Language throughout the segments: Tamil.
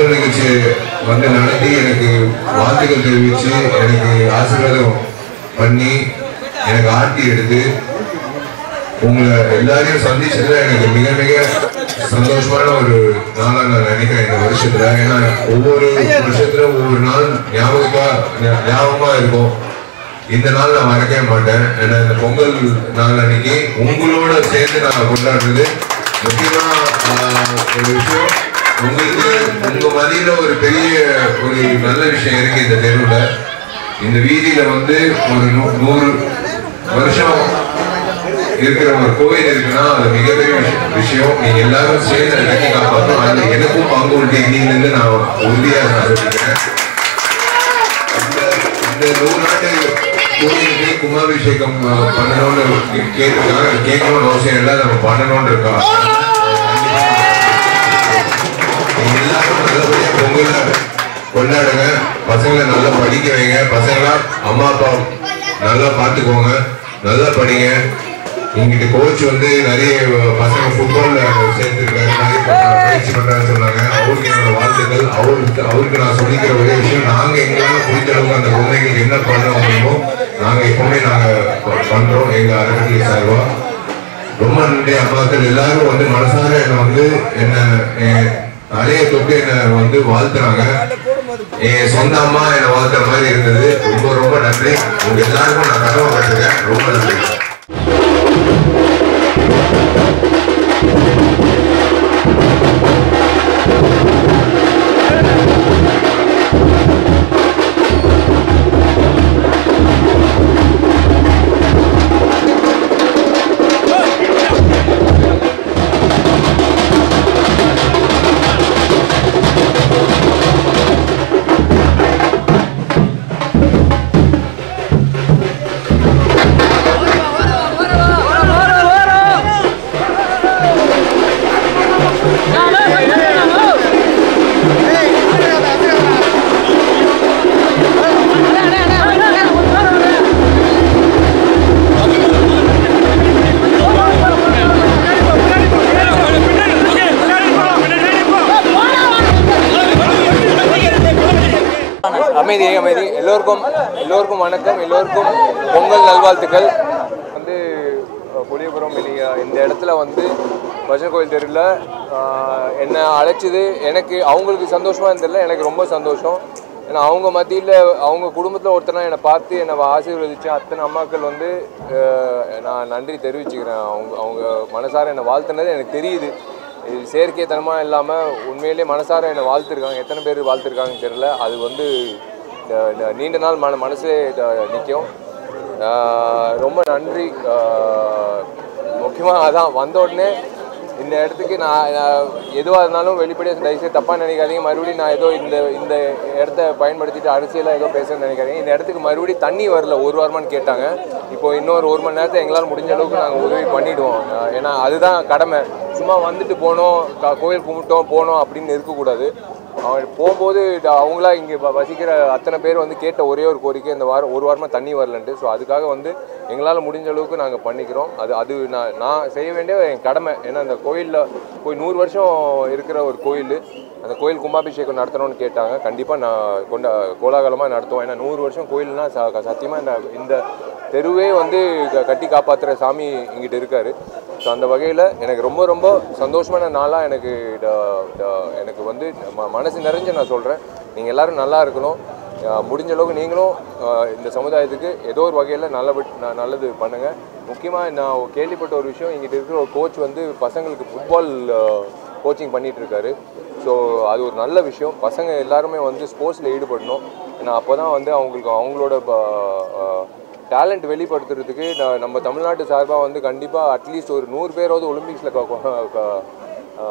பொங்கல் நிகழ்ச்சி வந்து நடத்தி எனக்கு வாழ்த்துக்கள் தெரிவித்து எனக்கு ஆசீர்வாதம் பண்ணி எனக்கு ஆர்த்தி எடுத்து உங்களை எல்லாரையும் சந்திச்சதுல எனக்கு மிக மிக சந்தோஷமான ஒரு நாளா நான் நினைக்கிறேன் இந்த வருஷத்துல. ஏன்னா ஒவ்வொரு வருஷத்துல ஒவ்வொரு நாள் ஞாபகமா இருக்கும். இந்த நாள் நான் மறக்கவே மாட்டேன். ஏன்னா இந்த பொங்கல் நாள் அன்னைக்கு உங்களோட சேர்ந்து நான் கொண்டாடுறது முக்கியமா ஒரு விஷயம். உங்களுக்கு உங்க மதியில ஒரு பெரிய ஒரு நல்ல விஷயம் இருக்கு. இந்த தெருவுல இந்த வீதியில வந்து ஒரு 100 வருஷம் இருக்கிற ஒரு கோயில் இருக்குன்னா அது மிகப்பெரிய விஷயம். நீங்க எல்லாரும் சேர்ந்து அதை கட்டி காப்பாற்றணும். அது எனக்கும் பங்கு உண்டு இன்னிலிருந்து நான் உறுதியாக அறிவிக்கிறேன். இந்த 100 ஆண்டு கோயிலுக்கு கும்பாபிஷேகம் பண்ணணும்னு கேட்டிருக்காங்க. கேட்கணும்னு அவசியம் இல்லை, நம்ம பண்ணணும்னு இருக்கா. எல்லாரும் நல்லபடியா பொங்கல கொண்டாடுங்க. பசங்களை நல்லா படிக்க வைங்க. பசங்களா அம்மா அப்பா நல்லா பார்த்துக்கோங்க, நல்லா படிங்க. இங்கிட்ட கோச் வந்து நிறைய பசங்க ஃபுட்பால்ல சேர்த்துருக்காரு, நிறைய பயிற்சி பண்றான்னு சொன்னாங்க. அவருக்கு என்னோட வாழ்த்துக்கள். அவருக்கு நான் சொல்லிக்கிற ஒரே விஷயம், நாங்க எங்களால முடிஞ்ச அளவுக்கு அந்த குழந்தைங்களுக்கு என்ன பண்ண முடியுமோ நாங்க எப்பவுமே நாங்க பண்றோம் எங்க அறக்கட்டளை சார்பா. ரொம்ப நன்றி. அம்மாக்கள் எல்லாரும் வந்து மனசார என்னை வந்து நிறைய தொட்டு என்னை வந்து வாழ்த்துறாங்க. என் சொந்த அம்மா என்னை வாழ்த்துற மாதிரி இருந்தது. ரொம்ப ரொம்ப நன்றி. உங்க எல்லாருக்கும் நான் கடமை பட்டிருக்கேன். ரொம்ப நன்றி. அமைதி எல்லோருக்கும் வணக்கம். எல்லோருக்கும் பொங்கல் நல்வாழ்த்துக்கள். வந்து புளியபுரம் இந்த இடத்துல வந்து பஜன் கோயில் தெருவில் என்னை அழைச்சது எனக்கு அவங்களுக்கு சந்தோஷமாக இருந்ததில்ல, எனக்கு ரொம்ப சந்தோஷம். ஏன்னா அவங்க மத்தியில் அவங்க குடும்பத்தில் ஒருத்தனா என்னை பார்த்து என்னை ஆசீர்வதிச்சு அத்தனை அம்மாக்கள் வந்து நான் நன்றி தெரிவிச்சுக்கிறேன். அவங்க மனசார என்னை வாழ்த்துனது எனக்கு தெரியுது. இது செயற்கைத்தனமாக இல்லாமல் உண்மையிலே மனசார என்னை வாழ்த்துருக்காங்க. எத்தனை பேர் வாழ்த்துருக்காங்கன்னு தெரியல. அது வந்து நீண்ட நாள் மனசே நிற்கும். ரொம்ப நன்றி. முக்கியமாக அதான் வந்த உடனே இந்த இடத்துக்கு நான் எதுவாக இருந்தாலும் வெளிப்படையாக தயவுசெய்து தப்பாக நினைக்காதீங்க. மறுபடியும் நான் ஏதோ இந்த இடத்த பயன்படுத்திட்டு அரசியலாக ஏதோ பேசுகிறேன்னு நினைக்காதீங்க. இந்த இடத்துக்கு மறுபடியும் தண்ணி வரல, ஒரு வாரமானு கேட்டாங்க. இப்போ இன்னொரு 1 மணி நேரத்தை எங்களால் முடிஞ்ச அளவுக்கு நாங்கள் உதவி பண்ணிவிடுவோம். ஏன்னா அதுதான் கடமை. சும்மா வந்துட்டு போனோம், கோயில் கும்பிட்டோம் போனோம் அப்படின்னு இருக்கக்கூடாது. போகும்போது அவங்களா இங்கே வசிக்கிற அத்தனை பேர் வந்து கேட்ட ஒரே ஒரு கோரிக்கை, இந்த ஒரு வாரமாக தண்ணி வரலன்ட்டு. ஸோ அதுக்காக வந்து எங்களால் முடிஞ்ச அளவுக்கு நாங்கள் பண்ணிக்கிறோம். அது நான் செய்ய வேண்டிய என் கடமை. ஏன்னா அந்த கோயிலில் போய் 100 வருஷம் இருக்கிற ஒரு கோயில், அந்த கோயில் கும்பாபிஷேகம் நடத்தணும்னு கேட்டாங்க. கண்டிப்பாக நான் கோலாகலமாக நடத்துவோம். ஏன்னா 100 வருஷம் கோயில்னால் சத்தியமாக இந்த தெருவே வந்து கட்டி காப்பாற்றுற சாமி இங்கிட்ட இருக்கார். ஸோ அந்த வகையில் எனக்கு ரொம்ப ரொம்ப சந்தோஷமான நாளாக எனக்கு வந்து மனசு நிறைஞ்சு நான் சொல்கிறேன். நீங்கள் எல்லோரும் நல்லா இருக்கணும். முடிஞ்ச அளவுக்கு நீங்களும் இந்த சமுதாயத்துக்கு ஏதோ ஒரு வகையில் நல்லது பண்ணுங்கள். முக்கியமாக நான் கேள்விப்பட்ட ஒரு விஷயம், இங்கிட்ட இருக்கிற ஒரு கோச் வந்து பசங்களுக்கு ஃபுட்பால் கோச்சிங் பண்ணிகிட்ருக்காரு. ஸோ அது ஒரு நல்ல விஷயம். பசங்க எல்லாருமே வந்து ஸ்போர்ட்ஸில் ஈடுபடணும். ஏன்னா அப்போ தான் வந்து அவங்களோட டேலண்ட் வெளிப்படுத்துறதுக்கு நம்ம தமிழ்நாட்டு சார்பாக வந்து கண்டிப்பாக அட்லீஸ்ட் ஒரு 100 பேராவது ஒலிம்பிக்ஸில்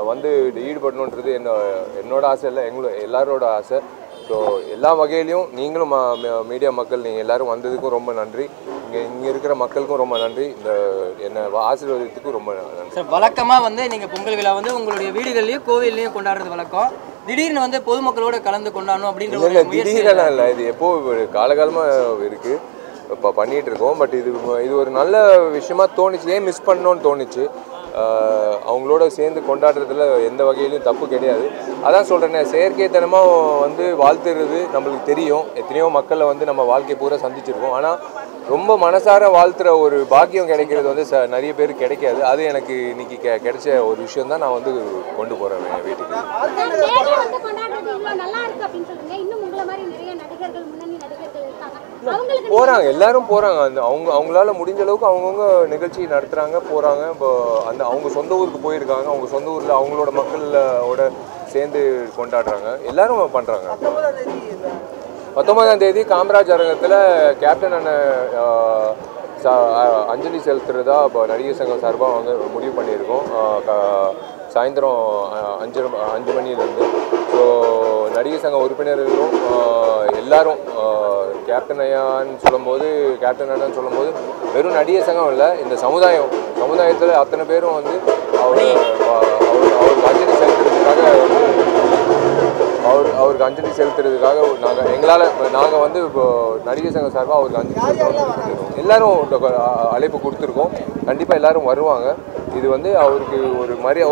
வந்து ஈடுபடணுன்றது என்னோட ஆசை இல்லை, எல்லாரோட ஆசை. ஸோ எல்லா வகையிலையும் நீங்களும் மீடியா மக்கள் நீங்கள் எல்லோரும் வந்ததுக்கும் ரொம்ப நன்றி. இங்கே இருக்கிற மக்களுக்கும் ரொம்ப நன்றி. என்னை ஆசீர்வாதத்துக்கும் ரொம்ப நன்றி. சார், வழக்கமாக வந்து நீங்கள் பொங்கல் விழா வந்து உங்களுடைய வீடுகள்லையும் கோவில்லையும் கொண்டாடுறது வழக்கம். திடீர்னு வந்து பொதுமக்களோட கலந்து கொண்டாடணும் அப்படின்ற திடீரெல்லாம் இல்லை, இது எப்போ காலகாலமாக இருக்குது, இப்போ பண்ணிகிட்டு இருக்கோம். பட் இது ஒரு நல்ல விஷயமா தோணுச்சு. ஏன் மிஸ் பண்ணணும்னு தோணுச்சு. அவங்களோட சேர்ந்து கொண்டாடுறதுல எந்த வகையிலும் தப்பு கிடையாது. அதான் சொல்கிறேனே, செயற்கைத்தனமாக வந்து வாழ்த்துறது நம்மளுக்கு தெரியும். எத்தனையோ மக்களை வந்து நம்ம வாழ்க்கை பூரா சந்திச்சிருக்கோம். ஆனால் ரொம்ப மனசார வாழ்த்துற ஒரு பாக்கியம் கிடைக்கிறது வந்து நிறைய பேருக்கு கிடைக்காது. அது எனக்கு இன்னைக்கு கிடைச்ச ஒரு விஷயம் தான் நான் வந்து கொண்டு போகிறேன் வீட்டுக்கு. போகிறாங்க, எல்லாரும் போகிறாங்க. அந்த அவங்களால முடிஞ்ச அளவுக்கு அவங்கவுங்க நிகழ்ச்சி நடத்துகிறாங்க, போகிறாங்க. இப்போ அந்த அவங்க சொந்த ஊருக்கு போயிருக்காங்க, அவங்க சொந்த ஊரில் அவங்களோட மக்களோட சேர்ந்து கொண்டாடுறாங்க, எல்லாரும் பண்ணுறாங்க. 19ஆம் தேதி காமராஜ் அரங்கத்தில் கேப்டன் அண்ணன் அஞ்சலி செலுத்துறதா இப்போ நடிகர் சங்கம் சார்பாக வந்து முடிவு பண்ணியிருக்கோம். சாயந்தரம் 5 மணிலேருந்து. ஸோ நடிகர் சங்க உறுப்பினர்களும் எல்லாரும் கேப்டன் ஐயான்னு சொல்லும்போது வெறும் நடிகர் சங்கம் இல்லை, இந்த சமுதாயத்தில் அத்தனை பேரும் வந்து அவருக்கு அஞ்சலி செலுத்துறதுக்காக நாங்கள் வந்து இப்போ நடிகர் சங்கம் சார்பாக அவருக்கு அஞ்சலி செலுத்துறோம். எல்லாரும் அழைப்பு கொடுத்துருக்கோம். கண்டிப்பாக எல்லாரும் வருவாங்க. இது வந்து அவருக்கு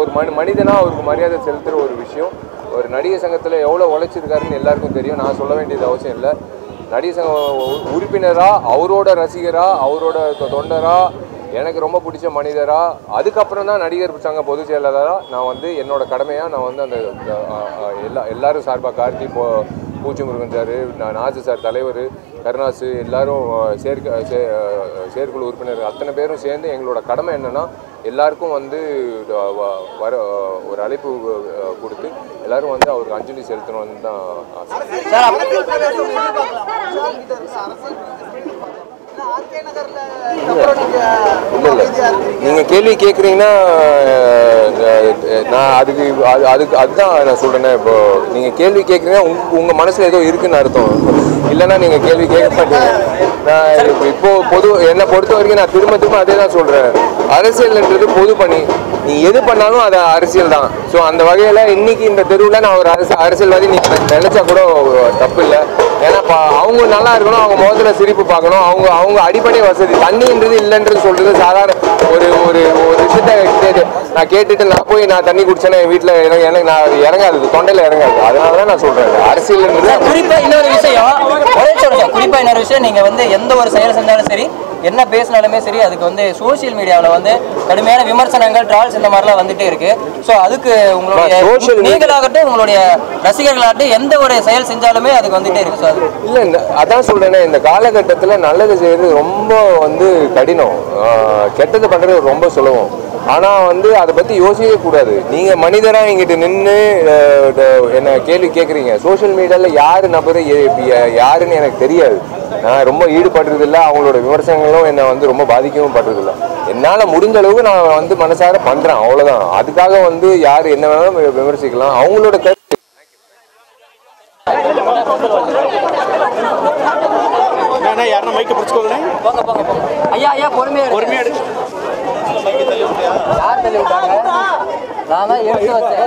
ஒரு மனிதனாக அவருக்கு மரியாதை செலுத்துகிற ஒரு விஷயம். ஒரு நடிகர் சங்கத்தில் எவ்வளோ உழைச்சிருக்காருன்னு எல்லாருக்கும் தெரியும். நான் சொல்ல வேண்டியது அவசியம் இல்லை. நடிகர் சங்க உறுப்பினராக, அவரோட ரசிகராக, அவரோட தொண்டராக, எனக்கு ரொம்ப பிடிச்ச மனிதராக, அதுக்கப்புறம் தான் நடிகர் சங்க பொதுச் செயலாளராக நான் வந்து என்னோட கடமையாக நான் வந்து அந்த எல்லாரும் சார்பாக கார்த்தி, பூச்சிமுருகன் சார், நாஜு சார், தலைவர் கருணாசு, எல்லாரும் செயற்குழு உறுப்பினர்கள் அத்தனை பேரும் சேர்ந்து எங்களோட கடமை என்னென்னா எல்லாருக்கும் வந்து ஒரு அழைப்பு கொடுத்து எல்லாரும் வந்து அவருக்கு அஞ்சலி செலுத்தணும்னு தான் நீங்க கேள்வி கேட்குறீங்கன்னா நான் அதுதான் நான் சொல்றேன். இப்போ நீங்க கேள்வி கேட்குறீங்கன்னா உங்க மனசுல ஏதோ இருக்குன்னு அர்த்தம். இல்லைன்னா நீங்க கேள்வி கேட்க மாட்டீங்க. நான் இப்போ என்னை பொறுத்த வரைக்கும் நான் திரும்ப அதே தான் சொல்றேன். அரசியல்ன்றது பொது பணி. நீ எது பண்ணாலும் அது அரசியல் தான். ஸோ அந்த வகையில் இன்னைக்கு இந்த தெருவில் நான் ஒரு அரசியல்வாதி நீங்கள் நினைச்சா கூட தப்பு இல்லை. ஏன்னா அவங்க நல்லா இருக்கணும், அவங்க முகத்துல சிரிப்பு பார்க்கணும், அவங்க அடிப்படை வசதி தண்ணின்றது இல்லைன்றது சொல்றது சாதாரண ஒரு ஒரு விஷயத்த நான் கேட்டுட்டு நான் போய் நான் தண்ணி குடிச்சேன்னா என் வீட்டில் எனக்கு நான் இறங்காது, தொண்டையில் இறங்காது. அதனால தான் நான் சொல்றேன் அரசியல்ன்றது. குறிப்பாக இன்னொரு விஷயம், நீங்க வந்து எந்த ஒரு செயல் செஞ்சாலும் சரி, என்ன பேசினாலுமே சரி, அதுக்கு வந்து சோசியல் மீடியாவில் வந்து கடுமையான விமர்சனங்கள், ட்ரால்ஸ் இந்த மாதிரிலாம் வந்துட்டே இருக்கு. ஸோ அதுக்கு உங்களுடைய நீங்களாகட்டும் உங்களுடைய ரசிகர்களாகட்டும் எந்த ஒரு செயல் செஞ்சாலுமே அதுக்கு வந்துட்டே இருக்கு. ஸோ அது இல்லை, அதான் சொல்றேன்னா இந்த காலகட்டத்தில் நல்லது செய்யறது ரொம்ப வந்து கடினம், கெட்டது பண்றது ரொம்ப சுலபம். ஆனால் வந்து அதை பற்றி யோசிக்கவே கூடாது. நீங்கள் மனிதராக எங்கிட்ட நின்று என்ன கேள்வி கேட்குறீங்க. சோஷியல் மீடியாவில் யார் நபர் யாருன்னு எனக்கு தெரியாது. நான் ரொம்ப ஈடுபடுறதில்லை. அவங்களோட விமர்சனங்களும் என்னை வந்து ரொம்ப பாதிக்கவும் படுறதில்லை. என்னால் முடிஞ்ச அளவுக்கு நான் வந்து மனசார பண்ணுறேன், அவ்வளோதான். அதுக்காக வந்து யார் என்ன வேணாலும் விமர்சிக்கலாம், அவங்களோட கருத்து. ஐயா பொறுமையா யார் தள்ளி விட்டாங்க? நான் தான் எடுத்து வச்சேன்.